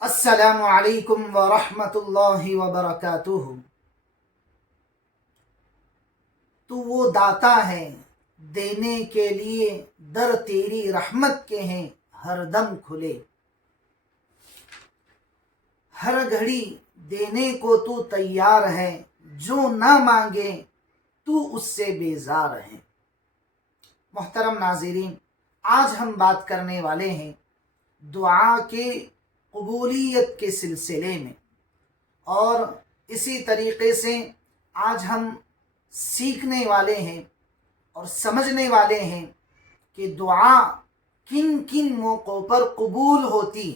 السلام علیکم ورحمۃ اللہ وبرکاتہ۔ تو وہ داتا ہے دینے کے لیے در تیری رحمت کے ہیں ہر دم کھلے۔ ہر گھڑی دینے کو تو تیار ہے، جو نہ مانگے تو اس سے بیزار ہے۔ محترم ناظرین، آج ہم بات کرنے والے ہیں دعا کے قبولیت کے سلسلے میں، اور اسی طریقے سے آج ہم سیکھنے والے ہیں اور سمجھنے والے ہیں کہ دعا کن کن موقعوں پر قبول ہوتی۔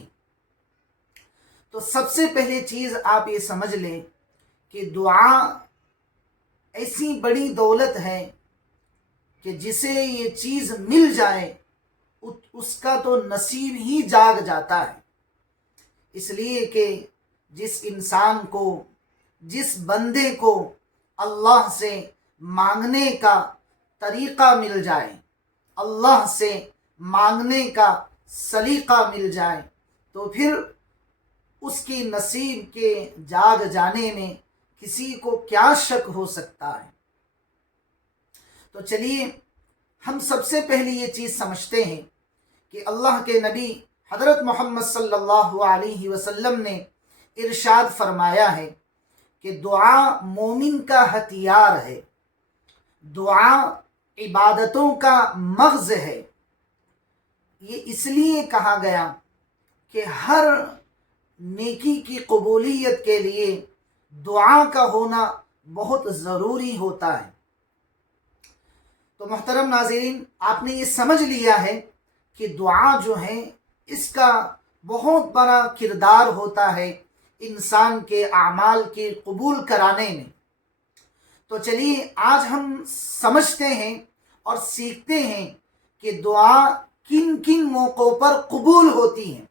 تو سب سے پہلے چیز آپ یہ سمجھ لیں کہ دعا ایسی بڑی دولت ہے کہ جسے یہ چیز مل جائے اس کا تو نصیب ہی جاگ جاتا ہے۔ اس لیے کہ جس انسان کو، جس بندے کو اللہ سے مانگنے کا طریقہ مل جائے، اللہ سے مانگنے کا سلیقہ مل جائے، تو پھر اس کی نصیب کے جاگ جانے میں کسی کو کیا شک ہو سکتا ہے۔ تو چلیے ہم سب سے پہلے یہ چیز سمجھتے ہیں کہ اللہ کے نبی حضرت محمد صلی اللہ علیہ وسلم نے ارشاد فرمایا ہے کہ دعا مومن کا ہتھیار ہے، دعا عبادتوں کا مغز ہے۔ یہ اس لیے کہا گیا کہ ہر نیکی کی قبولیت کے لیے دعا کا ہونا بہت ضروری ہوتا ہے۔ تو محترم ناظرین، آپ نے یہ سمجھ لیا ہے کہ دعا جو ہے اس کا بہت بڑا کردار ہوتا ہے انسان کے اعمال کے قبول کرانے میں۔ تو چلیے آج ہم سمجھتے ہیں اور سیکھتے ہیں کہ دعا کن کن موقعوں پر قبول ہوتی ہے،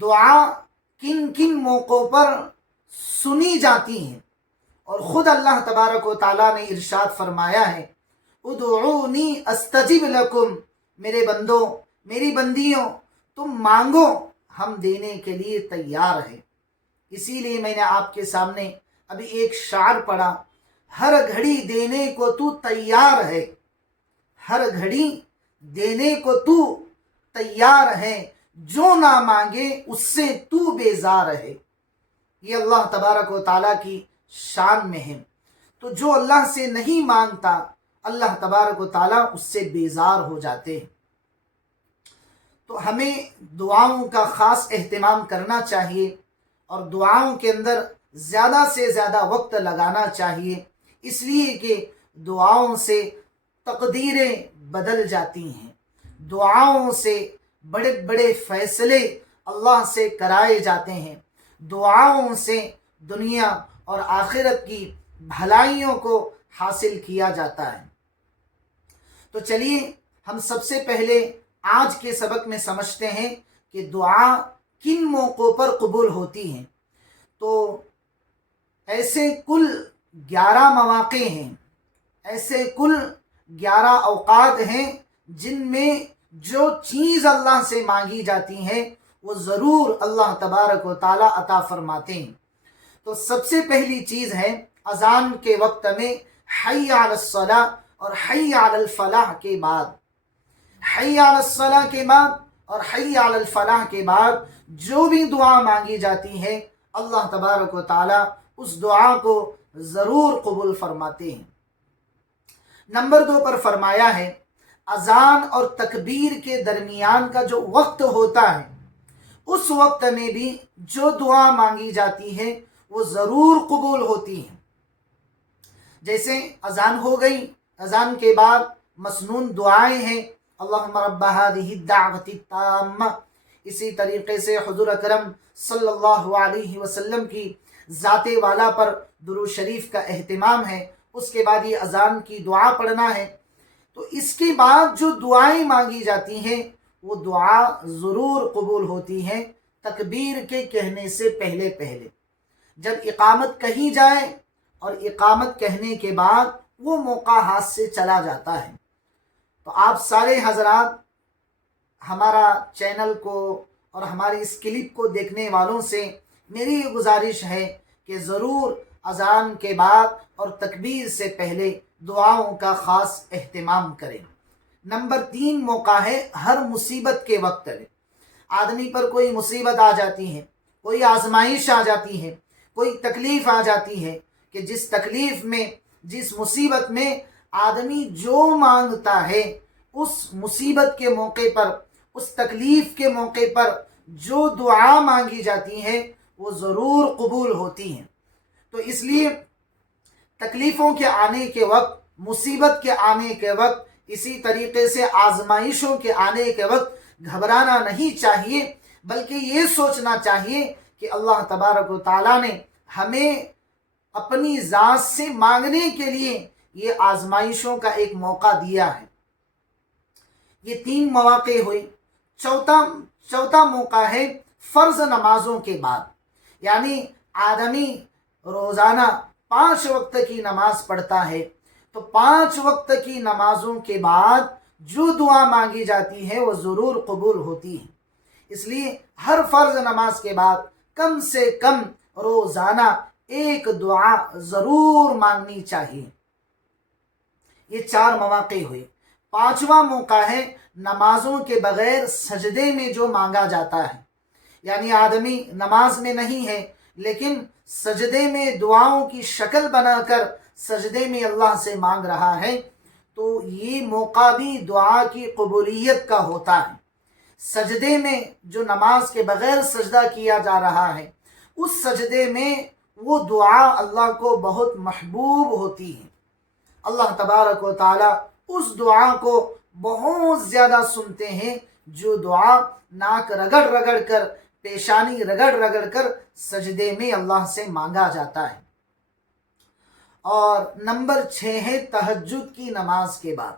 دعا کن کن موقعوں پر سنی جاتی ہیں۔ اور خود اللہ تبارک و تعالیٰ نے ارشاد فرمایا ہے، ادعونی استجب لکم، میرے بندوں، میری بندیوں، تم مانگو، ہم دینے کے لیے تیار ہیں۔ اسی لیے میں نے آپ کے سامنے ابھی ایک شعر پڑھا، ہر گھڑی دینے کو تو تیار ہے، ہر گھڑی دینے کو تو تیار ہے، جو نہ مانگے اس سے تو بیزار ہے۔ یہ اللہ تبارک و تعالیٰ کی شان میں ہے۔ تو جو اللہ سے نہیں مانگتا، اللہ تبارک و تعالیٰ اس سے بیزار ہو جاتے ہیں۔ تو ہمیں دعاؤں کا خاص اہتمام کرنا چاہیے اور دعاؤں کے اندر زیادہ سے زیادہ وقت لگانا چاہیے، اس لیے کہ دعاؤں سے تقدیریں بدل جاتی ہیں، دعاؤں سے بڑے بڑے فیصلے اللہ سے کرائے جاتے ہیں، دعاؤں سے دنیا اور آخرت کی بھلائیوں کو حاصل کیا جاتا ہے۔ تو چلیے ہم سب سے پہلے آج کے سبق میں سمجھتے ہیں کہ دعا کن موقعوں پر قبول ہوتی ہیں۔ تو ایسے کل 11 مواقع ہیں، ایسے کل 11 اوقات ہیں جن میں جو چیز اللہ سے مانگی جاتی ہے وہ ضرور اللہ تبارک و تعالیٰ عطا فرماتے ہیں۔ تو سب سے پہلی چیز ہے اذان کے وقت میں حی علی الصلاۃ اور حی علی الفلاح کے بعد، حی علی الصلاۃ کے بعد اور حی علی الفلاح کے بعد جو بھی دعا مانگی جاتی ہے اللہ تبارک و تعالیٰ اس دعا کو ضرور قبول فرماتے ہیں۔ نمبر 2 پر فرمایا ہے اذان اور تکبیر کے درمیان کا جو وقت ہوتا ہے اس وقت میں بھی جو دعا مانگی جاتی ہے وہ ضرور قبول ہوتی ہے۔ جیسے اذان ہو گئی، اذان کے بعد مسنون دعائیں ہیں، اللہم رب هذه الدعوة التامة۔ اسی طریقے سے حضور اکرم صلی اللہ علیہ وسلم کی ذات والا پر درود شریف کا اہتمام ہے۔ اس کے بعد یہ اذان کی دعا پڑھنا ہے۔ تو اس کے بعد جو دعائیں مانگی جاتی ہیں وہ دعا ضرور قبول ہوتی ہیں تکبیر کے کہنے سے پہلے پہلے۔ جب اقامت کہی جائے اور اقامت کہنے کے بعد وہ موقع ہاتھ سے چلا جاتا ہے۔ تو آپ سارے حضرات ہمارا چینل کو اور ہماری اس کلپ کو دیکھنے والوں سے میری یہ گزارش ہے کہ ضرور اذان کے بعد اور تکبیر سے پہلے دعاؤں کا خاص اہتمام کریں۔ نمبر 3 موقع ہے ہر مصیبت کے وقت میں۔ آدمی پر کوئی مصیبت آ جاتی ہے، کوئی آزمائش آ جاتی ہے، کوئی تکلیف آ جاتی ہے کہ جس تکلیف میں، جس مصیبت میں آدمی جو مانگتا ہے اس مصیبت کے موقع پر، اس تکلیف کے موقع پر جو دعا مانگی جاتی ہے وہ ضرور قبول ہوتی ہیں۔ تو اس لیے تکلیفوں کے آنے کے وقت، مصیبت کے آنے کے وقت، اسی طریقے سے آزمائشوں کے آنے کے وقت گھبرانا نہیں چاہیے، بلکہ یہ سوچنا چاہیے کہ اللہ تبارک و تعالیٰ نے ہمیں اپنی ذات سے مانگنے کے لیے یہ آزمائشوں کا ایک موقع دیا ہے۔ یہ 3 مواقع ہوئے۔ چوتھا موقع ہے فرض نمازوں کے بعد، یعنی آدمی روزانہ 5 وقت کی نماز پڑھتا ہے، تو 5 وقت کی نمازوں کے بعد جو دعا مانگی جاتی ہے وہ ضرور قبول ہوتی ہے۔ اس لیے ہر فرض نماز کے بعد کم سے کم روزانہ ایک دعا ضرور مانگنی چاہیے۔ یہ 4 مواقع ہوئے۔ 5واں موقع ہے نمازوں کے بغیر سجدے میں جو مانگا جاتا ہے، یعنی آدمی نماز میں نہیں ہے لیکن سجدے میں دعاؤں کی شکل بنا کر سجدے میں اللہ سے مانگ رہا ہے، تو یہ موقع بھی دعا کی قبولیت کا ہوتا ہے۔ سجدے میں جو نماز کے بغیر سجدہ کیا جا رہا ہے، اس سجدے میں وہ دعا اللہ کو بہت محبوب ہوتی ہے۔ اللہ تبارک و تعالیٰ اس دعا کو بہت زیادہ سنتے ہیں جو دعا ناک رگڑ رگڑ کر، پیشانی رگڑ رگڑ کر سجدے میں اللہ سے مانگا جاتا ہے۔ اور نمبر 6 ہے تہجد کی نماز کے بعد۔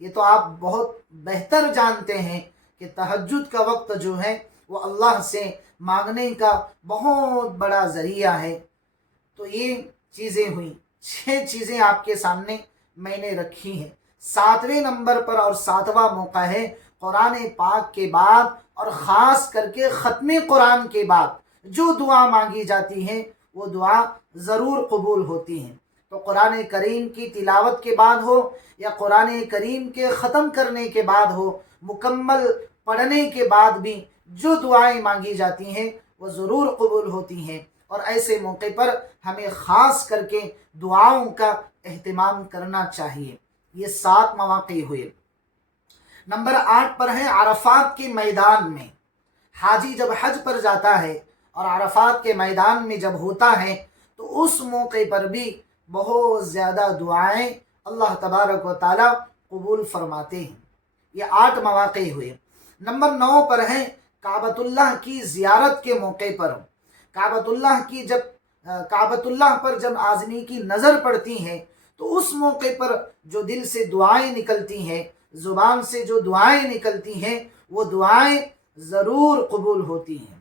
یہ تو آپ بہت بہتر جانتے ہیں کہ تہجد کا وقت جو ہے وہ اللہ سے مانگنے کا بہت بڑا ذریعہ ہے۔ تو یہ چیزیں ہوئیں، 6 چیزیں آپ کے سامنے میں نے رکھی ہیں۔ 7ویں نمبر پر اور 7واں موقع ہے قرآن پاک کے بعد اور خاص کر کے ختم قرآن کے بعد جو دعا مانگی جاتی ہے وہ دعا ضرور قبول ہوتی ہیں۔ تو قرآن کریم کی تلاوت کے بعد ہو یا قرآن کریم کے ختم کرنے کے بعد ہو، مکمل پڑھنے کے بعد بھی جو دعائیں مانگی جاتی ہیں وہ ضرور قبول ہوتی ہیں، اور ایسے موقع پر ہمیں خاص کر کے دعاؤں کا اہتمام کرنا چاہیے۔ یہ 7 مواقع ہوئے۔ نمبر 8 پر ہے عرفات کے میدان میں۔ حاجی جب حج پر جاتا ہے اور عرفات کے میدان میں جب ہوتا ہے تو اس موقع پر بھی بہت زیادہ دعائیں اللہ تبارک و تعالیٰ قبول فرماتے ہیں۔ یہ 8 مواقع ہوئے۔ نمبر 9 پر ہے کعبۃ اللہ کی زیارت کے موقع پر۔ کعبۃ اللہ پر جب آدمی کی نظر پڑتی ہے تو اس موقع پر جو دل سے دعائیں نکلتی ہیں، زبان سے جو دعائیں نکلتی ہیں، وہ دعائیں ضرور قبول ہوتی ہیں۔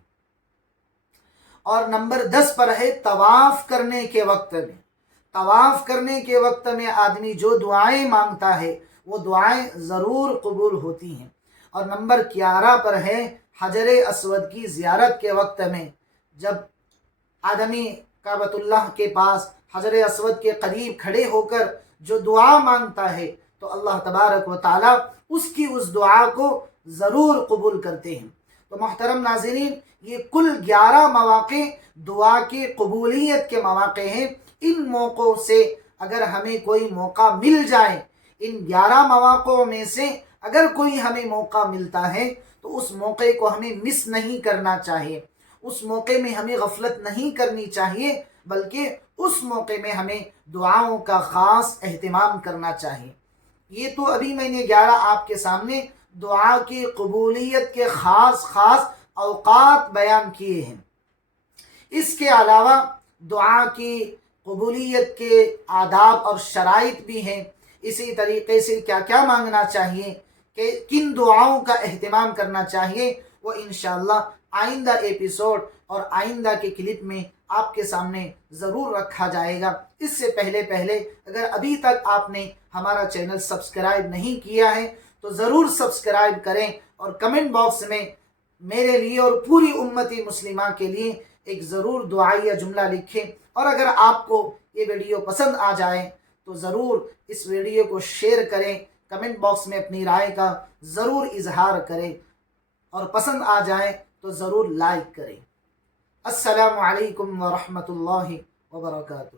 اور نمبر 10 پر ہے طواف کرنے کے وقت میں۔ طواف کرنے کے وقت میں آدمی جو دعائیں مانگتا ہے وہ دعائیں ضرور قبول ہوتی ہیں۔ اور نمبر 11 پر ہے حجر اسود کی زیارت کے وقت میں، جب آدمی کعبۃ اللہ کے پاس حجر اسود کے قریب کھڑے ہو کر جو دعا مانگتا ہے تو اللہ تبارک و تعالیٰ اس کی اس دعا کو ضرور قبول کرتے ہیں۔ تو محترم ناظرین، یہ کل 11 مواقع دعا کی قبولیت کے مواقع ہیں۔ ان موقعوں سے اگر ہمیں کوئی موقع مل جائے، ان 11 مواقعوں میں سے اگر کوئی ہمیں موقع ملتا ہے تو اس موقع کو ہمیں مس نہیں کرنا چاہیے، اس موقع میں ہمیں غفلت نہیں کرنی چاہیے، بلکہ اس موقع میں ہمیں دعاؤں کا خاص اہتمام کرنا چاہیے۔ یہ تو ابھی میں نے 11 آپ کے سامنے دعا کی قبولیت کے خاص اوقات بیان کیے ہیں۔ اس کے علاوہ دعا کی قبولیت کے آداب اور شرائط بھی ہیں، اسی طریقے سے کیا کیا مانگنا چاہیے، کہ کن دعاؤں کا اہتمام کرنا چاہیے، وہ انشاءاللہ آئندہ ایپیسوڈ اور آئندہ کے کلپ میں آپ کے سامنے ضرور رکھا جائے گا۔ اس سے پہلے اگر ابھی تک آپ نے ہمارا چینل سبسکرائب نہیں کیا ہے تو ضرور سبسکرائب کریں، اور کمنٹ باکس میں میرے لیے اور پوری امتی مسلمہ کے لیے ایک ضرور دعائیہ جملہ لکھیں، اور اگر آپ کو یہ ویڈیو پسند آ جائے تو ضرور اس ویڈیو کو شیئر کریں، کمنٹ باکس میں اپنی رائے کا ضرور اظہار کریں، اور پسند آ جائے تو ضرور لائک کریں۔ السلام علیکم ورحمۃ اللہ وبرکاتہ۔